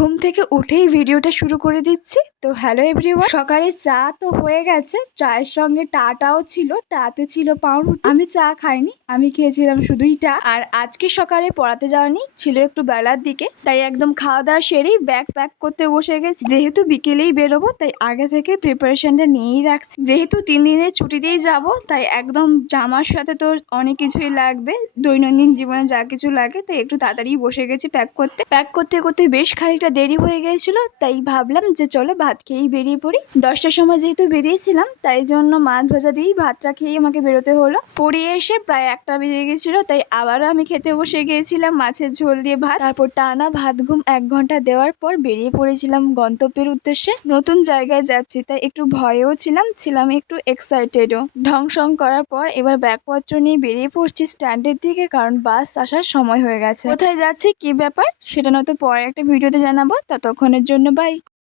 ঘুম থেকে উঠেই ভিডিওটা শুরু করে দিচ্ছি। তো হ্যালো এভরিওয়ান, সকালে চা তো হয়ে গেছে, চায়ের সঙ্গে টাটাও ছিল, টাতে ছিল পাউরুটি। আমি চা খাইনি, আমি খেয়েছিলাম শুধুই টা। আর আজকে সকালে পড়াতে যাওয়ানি ছিল একটু বেলার দিকে, তাই একদম খাওয়া দাওয়া সেরেই ব্যাগ প্যাক করতে বসে গেছি। যেহেতু বিকেলেই বেরোবো তাই আগে থেকে প্রিপারেশনটা নিয়েই রাখছি। যেহেতু 3 দিনের ছুটিতেই যাব, তাই একদম জামার সাথে তো অনেক কিছুই লাগবে, দৈনন্দিন জীবনে যা কিছু লাগে, তাই একটু তাড়াতাড়ি বসে গেছি প্যাক করতে করতে বেশ খানিকটা দেরি হয়ে গিয়েছিল। তাই ভাবলাম যে চলো ভাত খেয়েই বেরিয়ে পড়ি। 10টার সময় যেহেতু বেরিয়েছিলাম, তাই জন্য মাছ ভাজা দিয়েই ভাতটা খেয়েই আমাকে বেরোতে হলো। পড়িয়ে এসে প্রায় 1টা বেজে গেছিল, তাই আবারও আমি খেতে বসে গিয়েছিলাম মাছের ঝোল দিয়ে ভাত। তারপর টানা ভাত ঘুম 1 ঘন্টা দেওয়ার পর বেরিয়ে পড়েছিলাম গন্তব্যের উদ্দেশ্যে। নতুন জায়গায় যাচ্ছি, তাই একটু ভয়েও ছিলাম একটু এক্সাইটেডও। ঢং সং করার পর এবার ব্যাগপত্র নিয়ে বেরিয়ে পড়ছি স্ট্যান্ডের দিকে, কারণ বাস আসার সময় হয়ে গেছে। কোথায় যাচ্ছি, কি ব্যাপার, সেটা নয়তো পরে একটা ভিডিওতে জানাবো। ততক্ষণের জন্য বাই।